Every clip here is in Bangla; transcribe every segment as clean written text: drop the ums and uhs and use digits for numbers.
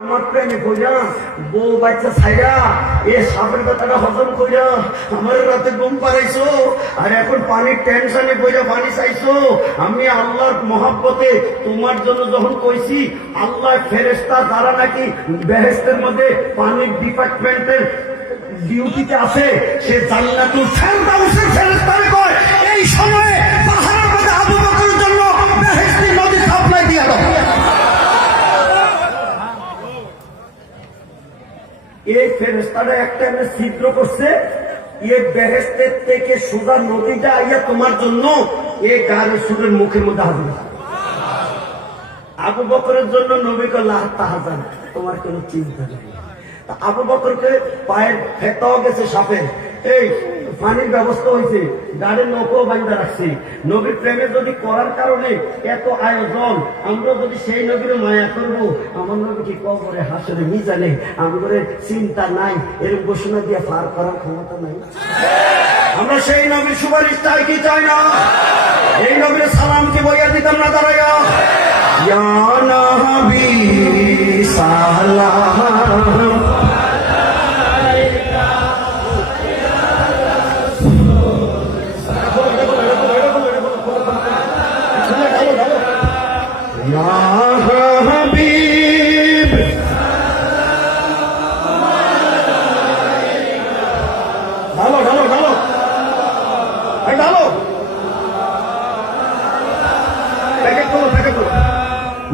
আমার প্রেমে কইরা বউ বাচ্চা ছাইরা এ সাপের কথাটা হজম কইরা আমার রাতে ঘুম পাড়াইছো, আর এখন পানির টেনশনে কইরা পানি চাইছো। আমি আল্লাহর মহব্বতে তোমার জন্য যখন কইছি, আল্লাহ ফেরেশতা যারা নাকি বেহেশতের মধ্যে পানির ডিপার্টমেন্টের ডিউটিতে আছে, সে জান্নাতুল ফেরদাউসের ফেরেশতারে কয় এই সময়ে পাহাড়ের মধ্যে আবু বকরের জন্য বেহেশতি নদী সাপ্লাই দিয়া দাও। এই ফেরেশতারা একটা ছিদ্র করছে, এ বেহেশতের থেকে সোজা নদীটা আইয়া তোমার জন্য এই গাড়ি সুরের মুখের মধ্যে হাজির। আবু বকরের জন্য নবী কল্লাহ তাহাজান, তোমার কোনো চিন্তা নেই। আবু বকরকে পায়ের ফেটাও গেছে সাপে, এই পানির ব্যবস্থা হয়েছে, গাড়ির নৌকো বান্ধা রাখছি। নবীর প্রেমে যদি করার কারণে এত আয়োজন, আমরা যদি সেই নবীর মায়া করবো, আমার নবী কি কবরে হাসরে মিজানে আমাদের চিন্তা নাই, এরকম ঘোষণা দিয়ে পার করার ক্ষমতা নাই। আমরা সেই নবীর সুপারিশ চাই কি চাই না? এই নবীর সালাম কি বইয়া দিতাম না দাঁড়াইয়া? ইয়া নবী সালাম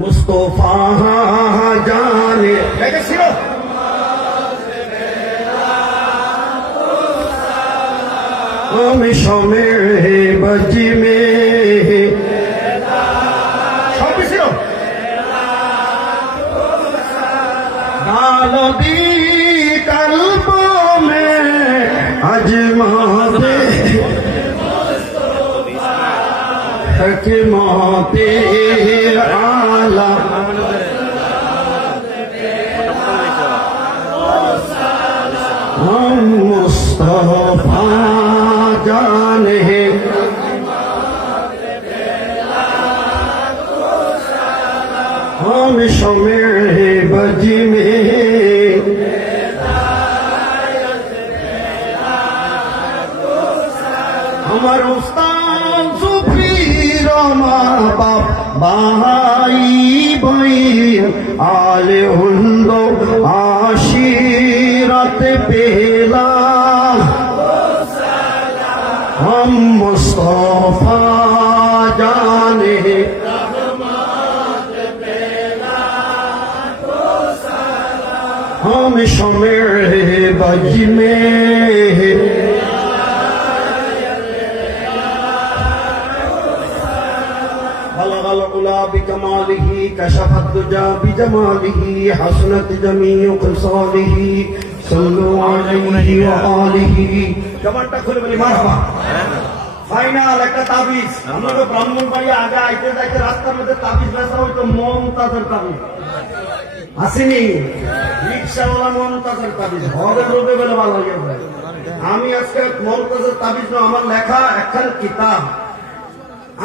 মুস্তফা জানে লেগেছিল আমি সমে বজিমে সব ছিল গালবি কল্প মে আজমাতে হকমতে আলা हम मुस्तफा जाने हम शमे बजी में हमार उस्ताद सुफीर माँ बाप भाई भाई आले हुंदो आशीरत पेला हम मुस्तफा जाने हम शमेर बज में بكماله كشف الدجى بجماله حسنت جميع خصاله صلوا عليه وآله জবানটা খুলে বলি মারহাবা। ফাইনাল একটা তাবিজ, আমরা তো ব্রাহ্মণবাড়ি আগে আইতে যাইতে রাস্তার মধ্যে তাবিজ বেচা হইতো, মমতাজের তাবিজ আসেনি, রিক্সাওয়ালা মমতাজের তাবিজ হবে রোগে বলে ভালো হয়ে যায়। আমি আজকে মমতাজের তাবিজ না, আমার লেখা একখান কিতাব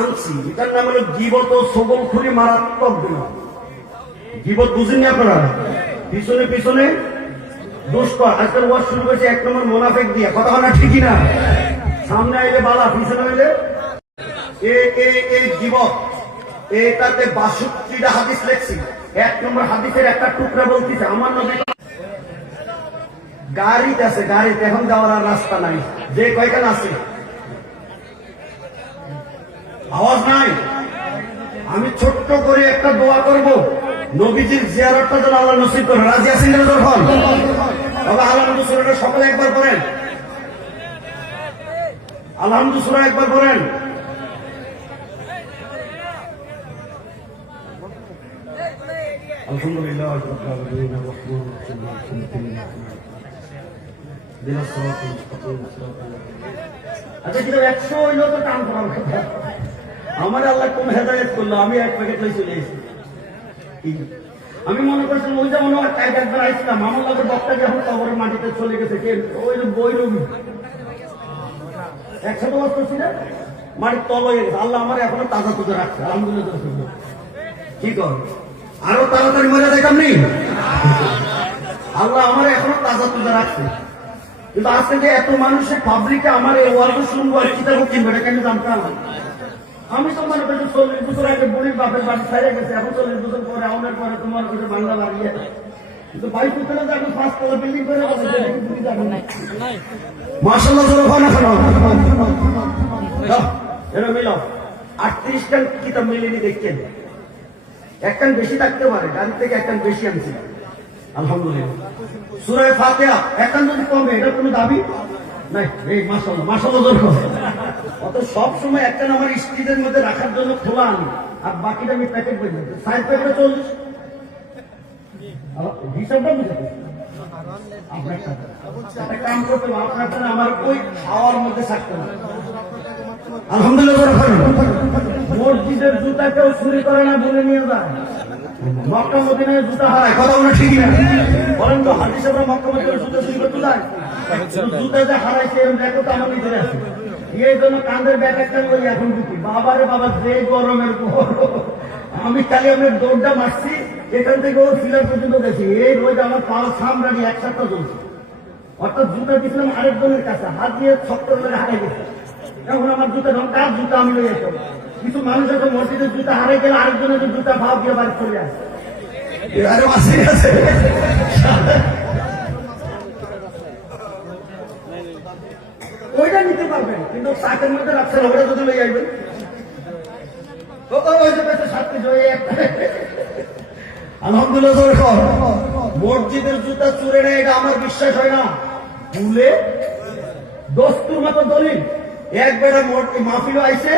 আনছি, এটার নাম হলো গীবত ও সবলখুরি মারাত্মক গুনাহ। গীবত বুঝেননি আপনারা? পিছনে পিছনে দুষ্ট। আজকাল ওয়াজ শুরু করেছে এক নম্বর মোনাফেক দিয়ে, কথা না ঠিকই না? সামনে আইলে বালা, পিছনে আইলে গীবত। এটাতে ৬২টা হাদিস লেখছি। এক নম্বর হাদিসের একটা টুকরা বলতেছে, আমার নবী গাড়িতে আছে, গাড়িতে এখন যাওয়ার আর রাস্তা নাই, যে কয়খান আছে আওয়াজ নাই। আমি ছোট্ট করে একটা দোয়া করব, নবীজির জিয়ারতটা যেন আল্লাহ নসিব করে। রাজি আছেন না? যখন তবে আলহামদুলিল্লাহ সূরাটা সকলে একবার পড়েন, আলহামদুলিল্লাহ সূরা একবার পড়েন। আলহামদুলিল্লাহ আচ্ছা, কিন্তু ১০০ হইলেও তো টান করা আমার আল্লাহ কোন হেদায়েত করলো, আমি এক প্যাকেট লই চলে এসেছি। আমি মনে করছিলাম ওই যে মনে হয় টাইট একবার আইসলাম, আমার লোকের বক্তা যখন কবরের মাটিতে চলে গেছে, কে ওই বৈরবী ১০০ বছর ছিল মাটির তল হয়ে গেছে। আল্লাহ আমার এখনো তাজা তুজা রাখছে, আলহামদুলিল্লাহ। কি কর আরো তাড়াতাড়ি মরে যাইতাম নি। আল্লাহ আমার এখনো তাজা তুজা রাখছে, কিন্তু আজকে যে এত মানুষের পাবলিকে আমার এই ওয়ার্ড শুনবো আর চিন্তা করছেন এটা কেন জানতাম। আমি তো মনে করছি 40 বছর আগে বুড়ির বাপের বাড়ি ছেড়ে গেছে, এখন 40 বছর পরে আমার পরে তোমার কাছে বাংলা বাড়িয়ে, কিন্তু বাড়ি পুতলে তো এখন 5 তলা বিল্ডিং করে মাশাআল্লাহ জোরে হয় না কেন? এটা মিলাও 38 কান কিতাব মিলিনি দেখছেন, এক কান বেশি থাকতে পারে, গাড়ি থেকে এক কান বেশি আনছি আলহামদুলিল্লাহ। সূরা ফাতিহা এক কান যদি কমে এটা কোনো দাবি নাই। এই মাশাআল্লাহ মাশাআল্লাহ জোরে হয়। অত সব সময় এক কান আমার স্ত্রীদের মধ্যে রাখার জন্য খোলা আনি, আর বাকিটা আমি প্যাকেট করে দিই। সাইড প্যাকেটে 40 হিসাবটা বুঝে একটা কাম করতে আপনার আমার ওই খাওয়ার মধ্যে থাকতে না। আলহামদুলিল্লাহ মসজিদের জুতা কেউ চুরি করে না বলে নিয়ে যায়, মক্কা মদিনায় জুতা হারায়, কথা বলে ঠিক না বলেন তো? হাদিসে আমরা মক্কা মদিনায় জুতা চুরি করতে যায়, জুতা যে হারাইছে এরকম ব্যাগও তো আমার ভিতরে আছে। এই জন্য কান্দের ব্যাগ একটা ওই এখন ঢুকি, বাবারে বাবা যে গরমের আমি খালি আমার দৌড়টা মারছি, এখান থেকে ও ফিলার পর্যন্ত গেছি, এই রোজ আমার পাওয়া সামরানি এক সপ্তাহ চলছে। অর্থাৎ জুতা দিয়েছিলাম আরেকজনের কাছে, হাত দিয়ে ছক্ক করে হারাই গেছে। এখন আমার জুতা ধরুন কার জুতা আমি লই যেতাম, কিছু মানুষ আছে মসজিদের জুতা হারাই গেলে আরেকজনের জুতা ভাব দিয়ে বাড়ি চলে আসে। ওইটা নিতে পারবেন, কিন্তু চাকের মধ্যে রাখছেন ওটা যদি লই আসবেন আলহামদুলিল্লাহ। মসজিদের জুতা চুরে নেয় এটা আমার বিশ্বাস হয় না, ভুলে দস্তুর মতো দলিল। এক বেড়া মাহফিল আইছে,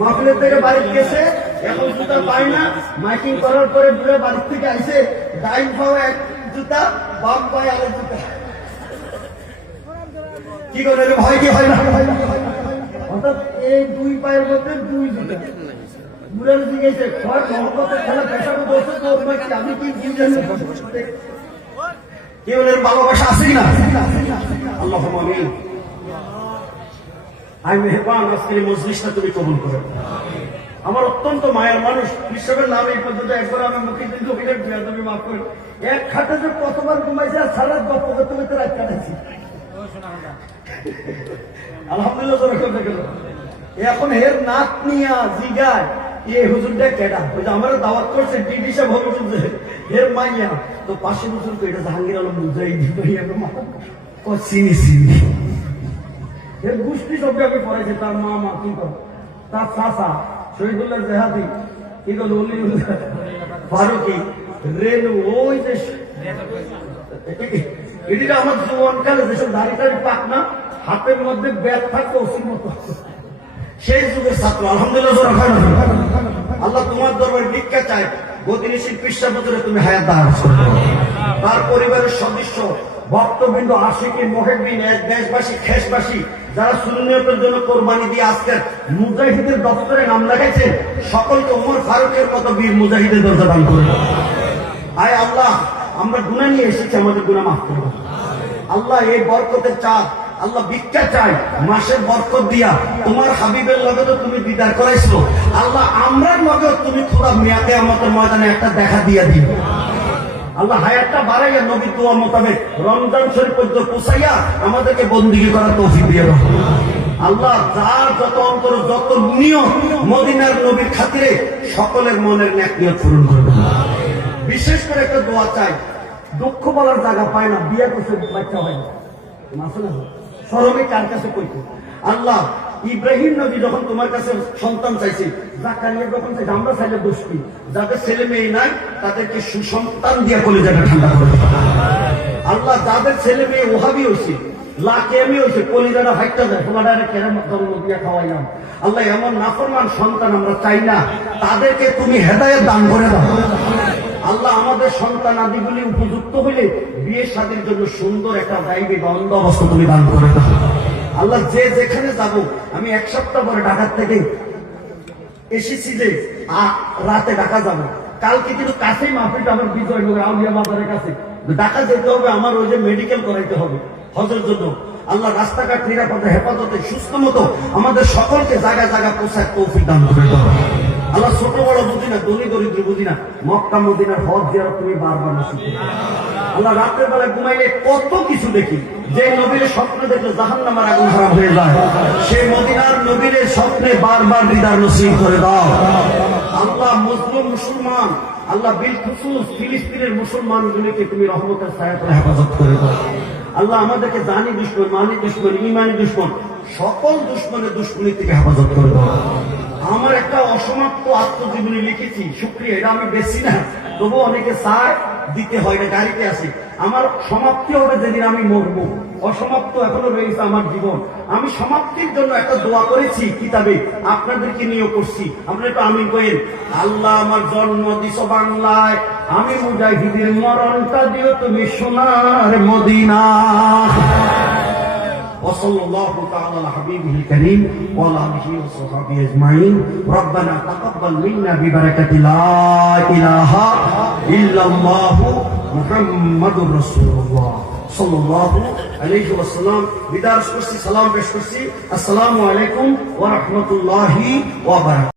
মাহফিলের থেকে বাড়ি গেছে, এখন জুতা পায় না, মাইকিং করার পরে বুড়ে বাড়ির থেকে আইছে, ডাইন পাও এক জুতা, বাম পায় আরেক জুতা। কি করে ভয় কি হয় না? অর্থাৎ এই দুই পায়ের মধ্যে দুই জুতা। বুড়ার জিজ্ঞেস মহব্বতের খেলা পেশাবে বসে তো আমি কি কেউলের ভালোবাসা আছে না? আল্লাহ আমিন। আমি মেহরবান আজকের মজলিসটা তুমি কবুল করো। আমার অত্যন্ত মায়ের মানুষ হিসেবের নাম এই পর্যন্ত একবার আমি মুখে কিন্তু তুমি মাফ করো। এক খাটে যে কতবার ঘুমাইছে আর সারা গল্প করতে করতে রাত কাটাইছি আলহামদুলিল্লাহ। এখন এর নাক নিয়া জিগায় এ হুজুরটা কেডা, ওই যে আমার দাওয়াত করছে ডিডি সাহেব হুজুর এর মাইয়া তো 500 বছর তো এটা জাহাঙ্গীর আলম মুজাহিদি চিনি চিনি এর গোষ্ঠী সবকে আমি পড়াইছি। তার মামা কি কর, তার চাচা শহীদুল্লাহ জেহাদি কি কর, অলিউল্লাহ ফারুকি রেনু, ওই যে এদিকে আমার জীবনকালে যেসব দাড়ি টাড়ি পাক না, হাতের মধ্যে ব্যাগ থাকতো ওসির মতো, সেই যুগের ছাত্র। আলহামদুলিল্লাহ। আল্লাহ তোমার দরবারে ভিক্ষা চাই, গতিশীল 20 বছরে তুমি হায়াত দান করো। তার পরিবারের সদস্য ভক্তবৃন্দ আশিকি মুহিব্বিন দেশবাসী খেসবাসী যারা সুন্নিয়তের জন্য কোরবানি দিয়ে আজকের মুজাহিদের দপ্তরে নাম লেখাইছে, সকলকে ওমর ফারুকের মতো বীর মুজাহিদের দরজা দান করো। আয় আল্লাহ, আমরা গুনাহ নিয়ে এসেছি, আমাদের গুনাহ মাফ করো আল্লাহ। এই বরকতের চাঁদ আল্লাহ ভিক্ষা চাই, মাসের বরকত দিয়া তোমার হাবিবের লগে তো তুমি দিদার করাইছো আল্লাহ, আমরার লগে তুমি খোদা মেয়াদে আমাদের ময়দানে একটা দেখা দিয়া দিও আল্লাহ। হায়াতটা বাড়াইয়া নবী দোয়া মোতাবেক রমজান শরীফ পর্যন্ত পৌঁছাইয়া আমাদেরকে বন্দিগি করার তৌফিক দিয়ে দাও আল্লাহ। যার যত অন্তর যত নিয়ত মদিনার নবীর খাতিরে সকলের মনের নেক নিয়ত পূরণ করবে। বিশেষ করে একটা দোয়া চাই, দুঃখ বলার জায়গা পায় না, বিয়ে করছে বাচ্চা হয় না, সরমে কার কাছে কইতো আল্লাহ। ইব্রাহিম নবী যখন তোমার কাছে সন্তান চাইছে, জাকারিয়া যখন চাইছে, আমরা চাইলে দোষ কি? যাদের ছেলে মেয়ে নাই তাদেরকে সুসন্তান দিয়া কলিজাটা ঠান্ডা করে আল্লাহ। যাদের ছেলে মেয়ে ওহাবি হয়েছে, লাকেমি হয়েছে, কলিজাটা হাইটটা যায়, তোমার কেন জন্ম দিয়া খাওয়াইলাম আল্লাহ। এমন নাফরমান সন্তান আমরা চাই না, তাদেরকে তুমি হেদায়েত দান করে দাও আল্লাহ। আমাদের সন্তান আদিগুলি উপযুক্ত হইলে বিয়ে শাদীর জন্য সুন্দর একটা দায়ী বন্দোবস্ত তুমি দান করে দাও আল্লাহ। যে যেখানে যাব, আমি 1 সপ্তাহ পরে ঢাকার থেকে এসেছি যে রাতে ঢাকা যাব, কালকে কিন্তু কাছেই মাহফিলটা আমার বিজয়নগর আউলিয়া বাজারের কাছে ঢাকা যেতে হবে, আমার ওই যে মেডিকেল করাইতে হবে হজের জন্য আল্লাহ। রাস্তাঘাট নিরাপদে হেফাজতে সুস্থ মতো আমাদের সকলকে জায়গা জায়গা পোশাক তৌফিক দান করে দাও আল্লাহ ছোট বড় বুঝি না, ধনী দরিদ্র বুঝি না, মক্কা মদিনার হজ জিয়ারত তুমি বারবার নসিব করো। আল্লাহ রাতের বেলা ঘুমাইলে কত কিছু দেখি, যে নবীর স্বপ্ন দেখলে জাহান্নামের আগুন হারাম হয়ে যায়, সেই মদিনার নবীর স্বপ্নে বারবার দিদার নসিব করে দাও। আল্লাহ মুসলিম মুসলমান, আল্লাহ বিল খুসুস ফিলিস্তিনের মুসলমানগুলিকে তুমি রহমতের ছায়া করে হেফাজত করে দাও। আল্লাহ আমাদেরকে জানি দুশ্মন, মানি দুশ্মন, ইমানি দুশ্মন, সকল দুশ্মনের দুশ্মনী থেকে হেফাজত করে দাও। আমার একটা অসমাপ্ত আত্মজীবনী লিখেছি, শুক্রিয়া, এটা আমি বেশি না, তবু অনেকে চায়, দিতে হয় না, গাড়িতে আসে। আমার সমাপ্তি হবে যেদিন আমি মরবো, অসমাপ্ত এখনো রয়েছে আমার জীবন। আমি সমাপ্তির জন্য একটা দোয়া করেছি কিতাবে, আপনাদেরকে নিয়ে করছি, আপনারা একটু আমিন কইেন। আল্লাহ আমার জন্ম দিছ বাংলায়, আমি মুজাহিদের মরণটা দিও তুমি সোনার মদিনা। وصلى الله تعالى على حبيبه الكريم وعلى اله وصحبه اجمعين. ربنا تقبل منا ببركة لا اله الا الله محمد رسول الله صلى الله عليه وسلم. বিদায় করছি, সালাম পেশ করছি। আসসালামু আলাইকুম ওয়া রাহমাতুল্লাহি ওয়া বারাকাতুহু।